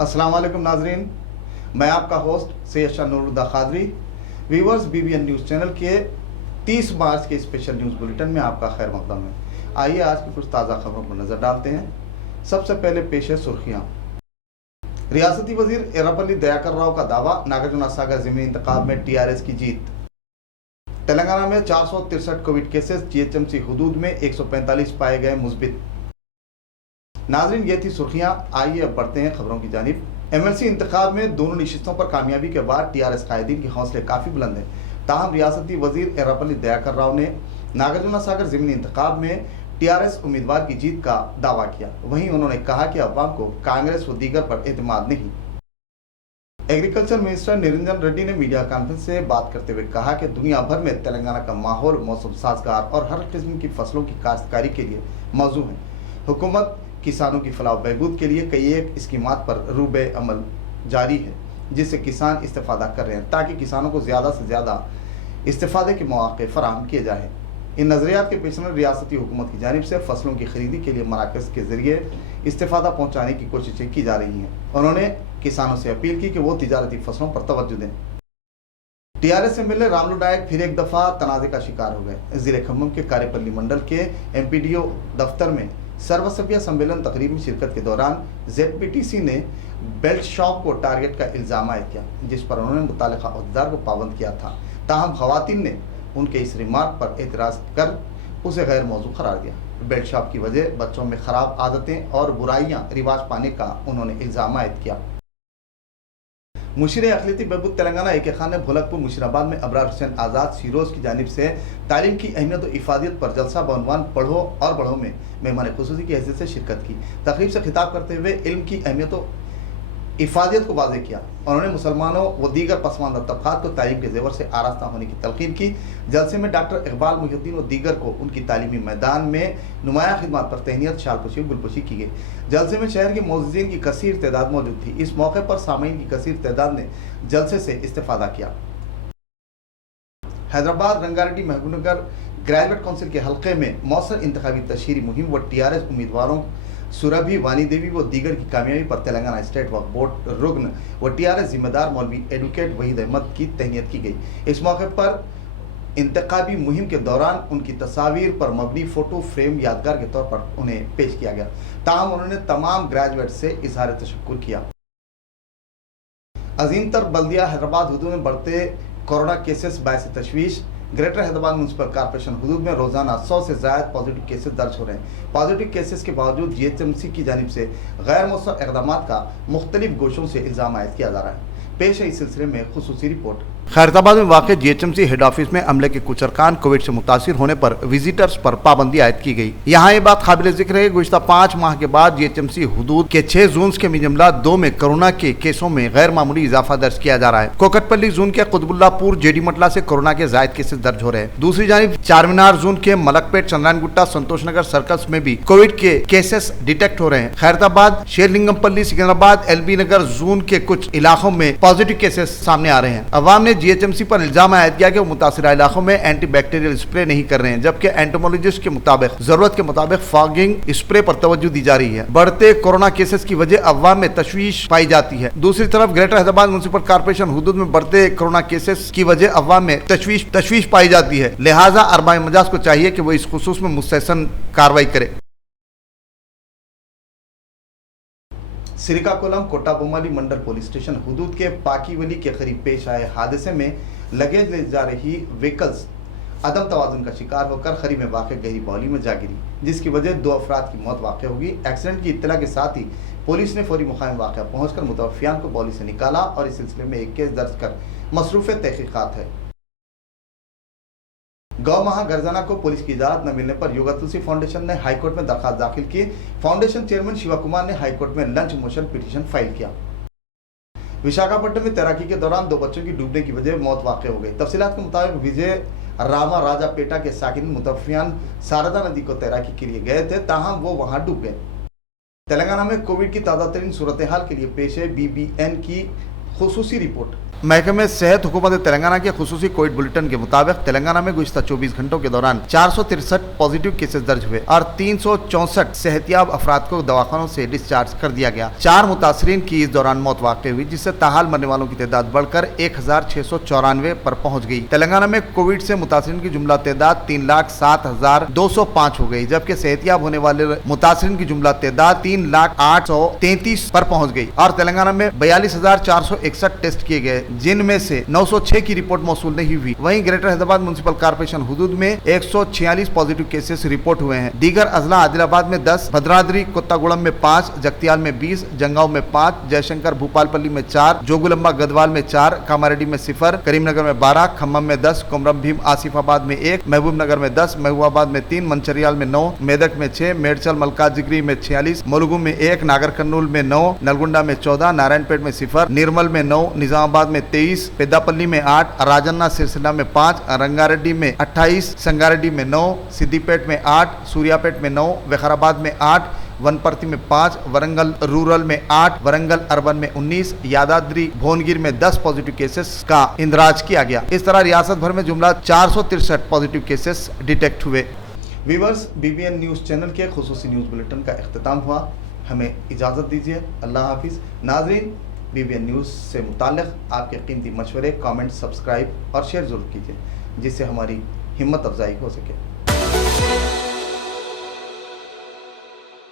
अस्सलाम वालेकुम नाजरीन, मैं आपका host Syed Shah Nooruddin Qadri. Viewers, BBN news channel के 30 मार्च के स्पेशल न्यूज़ बुलेटिन में आपका खैर मकदम है। आइए आज की कुछ ताज़ा खबरों पर नज़र डालते हैं। सबसे पहले पेश है सुर्खियाँ। रियासती वजीर एर्रपल्ली दयाकर राव का दावा, नागार्जुन सागर ज़मीनी इंतखाब में TRS की जीत। तेलंगाना में 463 कोविड केसेस, GHMC हुदूद में 145 पाए गए मुस्बित। नाज़रीन, ये थी सुर्खियाँ। आइए अब बढ़ते हैं खबरों की जानिब। MLC इंतखाब में दोनों नशिस्तों पर कामयाबी के बाद TRS कायदीन के हौसले काफ़ी बुलंद हैं। ताहम रियासती वजीर एर्रपल्ली दयाकर राव ने नागार्जुन सागर ज़मीनी इंतखाब में TRS उम्मीदवार की जीत का दावा किया। वहीं उन्होंने कहा कि अवाम को कांग्रेस व दीगर पर एतमाद नहीं। एग्रीकल्चर मिनिस्टर निरंजन रेड्डी ने मीडिया कॉन्फ्रेंस से बात करते हुए कहा कि दुनिया भर में तेलंगाना का माहौल मौसम साजगार और हर किस्म की फसलों की काश्तकारी के लिए मौजूद है। हुकूमत किसानों की फलाह बहबूद के लिए कई एक स्कीमात पर रूबे अमल जारी है, जिससे किसान इस्तेफादा कर रहे हैं ताकि किसानों को ज़्यादा से ज़्यादा इस्तेफादे के मौके फराहम किए जाएँ। इन नज़रियात के पेश नज़र रियासती हुकूमत की जानिब से फसलों की खरीदी के लिए मराकज़ के ज़रिए इस्तेफादा पहुँचाने की कोशिशें की जा रही हैं। उन्होंने किसानों से अपील की कि वो तिजारती फसलों पर तवज्जो दें। TRS से मिले रामलू नायक फिर एक दफ़ा तनाज़े का शिकार हो गए। ज़िले खम्मम के कारेपल्ली मंडल के MPDO दफ्तर में सर्वसभ्य सम्मेलन तकरीब में शिरकत के दौरान ZPTC ने बेल्ट शॉप को टारगेट का इल्ज़ाम आयद किया, जिस पर उन्होंने मुतालिका अहदेदार को पाबंद किया था। ताहम खवातीन ने उनके इस रिमार्क पर एतराज़ कर उसे गैर मौजू करार दिया। बेल्ट शॉप की वजह बच्चों में ख़राब आदतें और बुराइयां रिवाज पाने का उन्होंने इल्ज़ाम आयद किया। मुशीर अक़लियती बहबूद तेलंगाना AK खान ने भोलकपुर मुशीराबाद में अबरार हुसैन आज़ाद सीरोज़ की जानिब से तालीम की अहमियत और इफ़ादियत पर जलसा बनवान पढ़ो और बढ़ो में मेहमान खुसूसी की हैसियत से शिरकत की। तकरीब से खिताब करते हुए इल्म की अहमियत और इफ़ादियत को वाज़ेह किया। उन्होंने मुसलमानों व दीगर पसमानदा तबक़ात को तालीम के ज़ेवर से आरास्ता होने की तलक़ीन की। जलसे में डॉक्टर इकबाल मुहिउद्दीन और दीगर को उनकी तालीमी मैदान में नुमाया खिदमत पर तहनीत शालपोशी गुलपोशी की गई। जलसे में शहर के मोअज़्ज़िज़ीन की कसीर तादाद मौजूद थी। इस मौके पर सामीन की कसीर तादाद ने जलसे से इस्तेफ़ादा किया। हैदराबाद रंगारेड्डी महबूबनगर ग्रेजुएट काउंसिल के हल्के में मौसर इंतखाबी तशहीरी मुहिम व TRS उम्मीदवारों सुरभि वानी देवी व दीगर की कामयाबी पर तेलंगाना स्टेट वक्फ बोर्ड रुकन व TRS जिम्मेदार मौलवी एडवोकेट वहीद अहमद की तहनीत की गई। इस मौके पर इंतखाबी मुहिम के दौरान उनकी तस्वीर पर मबनी फ़ोटो फ्रेम यादगार के तौर पर उन्हें पेश किया गया। ताहम उन्होंने तमाम ग्रेजुएट से इजहार तशक्कुर किया। अजीम तर बल्दिया हैदराबाद हुदूद में बढ़ते कोरोना केसेस बायस तशवीश। ग्रेटर हैदराबाद म्यूनसिपल कॉर्पोरेशन हुदूद में रोजाना 100 से ज़ायद पॉजिटिव केसेस दर्ज हो रहे हैं। पॉजिटिव केसेस के बावजूद GHMC की जानिब से गैर मौसर इक़दामात का मुख्तलिफ गोशों से इल्ज़ाम आयद किया जा रहा है। पेश है इस सिलसिले में खुसूसी रिपोर्ट। खैरताबाद में वाक़ GHMC हेड ऑफिस में अमले के कुछ अरकान कोविड से मुतासिर होने पर विजिटर्स पर पाबंदी आयद की गई। यहाँ ये बात काबिल जिक्र है, गुज़िश्ता 5 माह के बाद GHMC हुदूद के 6 जोन्स के मिजमला 2 में कोरोना के केसों में गैर मामूली इजाफा दर्ज किया जा रहा है। कोकटपल्ली जोन के कुतुबुल्लापुर JD मटला से कोरोना के जायद केसेस दर्ज हो रहे हैं। दूसरी जानिब चारमीनार जोन के मलकपेट, चंद्रायनगुट्टा, संतोष नगर सर्कल्स में भी कोविड के केसेस डिटेक्ट हो रहे हैं। खैरताबाद, शेरलिंगमपल्ली, सिकंदराबाद, LB नगर जोन के कुछ इलाकों में पॉजिटिव केसेस सामने आ रहे हैं। अवाम ने GHMC पर इल्जाम आयद किया कि वो मुतासिरा इलाकों में एंटीबैक्टीरियल स्प्रे नहीं कर रहे हैं, जबकि एंटोमोलॉजिस्ट के मुताबिक जरूरत के मुताबिक फॉगिंग स्प्रे पर तवज्जो दी जा रही है। बढ़ते कोरोना केसेस की वजह अवाम में तशवीश पाई जाती है। दूसरी तरफ ग्रेटर हैदराबाद म्यूनसिपल कॉर्पोरेशन हुदूद में बढ़ते कोरोना केसेस की वजह अवाम में तशवीश पाई जाती है। लिहाजा अरबाए मजाज को चाहिए कि वो इस खुसूस में मुस्तहसन कार्रवाई करे। श्रीकाकुलम कोट्टाबोम्मली मंडल पुलिस स्टेशन हुदूद के पाकीवली के करीब पेश आए हादसे में लगेज ले जा रही व्हीकल्स अदम तवाजुन का शिकार होकर खरी में वाक़ गहरी बाउली में जा गिरी, जिसकी वजह 2 अफराद की मौत वाक़ होगी। एक्सीडेंट की इत्तला के साथ ही पुलिस ने फौरी मुकाम वाक़या पहुँचकर मुतवफ़ियान को बाउली से निकाला और इस सिलसिले में एक केस दर्ज कर मसरूफ़ तहक़ीक़ात है। गौ माह गर्जना को पुलिस की इजाज़त न मिलने पर योगा तुलसी फाउंडेशन ने हाईकोर्ट में दरखास्त दाखिल की। फाउंडेशन चेयरमैन शिवा कुमार ने हाईकोर्ट में लंच मोशन पिटीशन फाइल किया। विशाखापट्टनम में तैराकी के दौरान 2 बच्चों की डूबने की वजह मौत वाक़ हो गई। तफसीलात के मुताबिक विजय रामा राजापेटा के साकिन मुतवफ़ियान शारदा नदी को तैराकी के लिए गए थे, ताहम वो वहां डूब गए। तेलंगाना में कोविड की ताज़ा तरीन सूरत हाल के लिए पेश है BBN की खुसूसी रिपोर्ट। महकमे सेहत हुकूमत तेलंगाना के खुसूसी कोविड बुलेटिन के मुताबिक तेलंगाना में गुज़िश्ता 24 घंटों के दौरान 463 पॉजिटिव केसेस दर्ज हुए और 364 सेहतियाब अफराद को दवाखानों से डिस्चार्ज कर दिया गया। 4 मुतासरीन की इस दौरान मौत वाक़ हुई, जिससे ताहाल मरने वालों की तादाद बढ़कर 1694 पर पहुंच गई। तेलंगाना में कोविड से मुतासरीन की जुमला तादाद 3,07,205 हो गई, जबकि सेहतियाब होने वाले मुतासरीन की जुमला तादाद 3,08,33 पर पहुंच गई और तेलंगाना में 42,461 टेस्ट किए गए, जिनमें से 906 की रिपोर्ट मौसूल नहीं हुई। वहीं ग्रेटर हैदराबाद म्युनिसिपल कॉर्पोरेशन हुदूद में 146 पॉजिटिव केसेस रिपोर्ट हुए हैं। दीगर अजला आदिलाबाद में 10, भद्राद्री कोत्तागुड़म में 5, जगतियाल में 20, जंगांव में 5, जयशंकर भूपालपल्ली में 4, जोगुलंबा गदवाल में 4, कामारेड्डी में 0, करीमनगर में 12, खम्मम में 10, कोमरम भीम आसिफाबाद में 1, महबूबनगर में 10, महबूबाबाद में 3, मंचरियाल में 9, मेदक में 6, मेडचल मलकाजिगिरी में 46, मुलुगु में 1, नागर कर्नूल में 9, नलगुंडा में 14, नारायणपेट में 0, निर्मल में 9, निजामाबाद में 23, पेद्दापल्ली में 8, राजन्ना सिरसिला में 5, रंगारेड्डी में 28, संगारेड्डी में 9, सिद्दीपेट में 8, सूर्यापेट में 9, विकाराबाद में 8, वनपर्ती में 5, वरंगल रूरल में 8, वरंगल अर्बन में 19, यादाद्री भुवनगिर में 10 पॉजिटिव केसेस का इंदराज किया गया। इस तरह रियासत भर में जुमला 463 पॉजिटिव केसेस डिटेक्ट हुए। व्यूअर्स, BBN न्यूज़ चैनल के खुसूसी न्यूज़ बुलेटिन का इख्तिताम हुआ। हमें इजाज़त दीजिए। अल्लाह हाफिज़। नाज़रीन, BBN न्यूज़ से मुताल्लिक़ आपके कीमती मशवरे, कमेंट, सब्सक्राइब और शेयर ज़रूर कीजिए, जिससे हमारी हिम्मत अफजाई हो सके।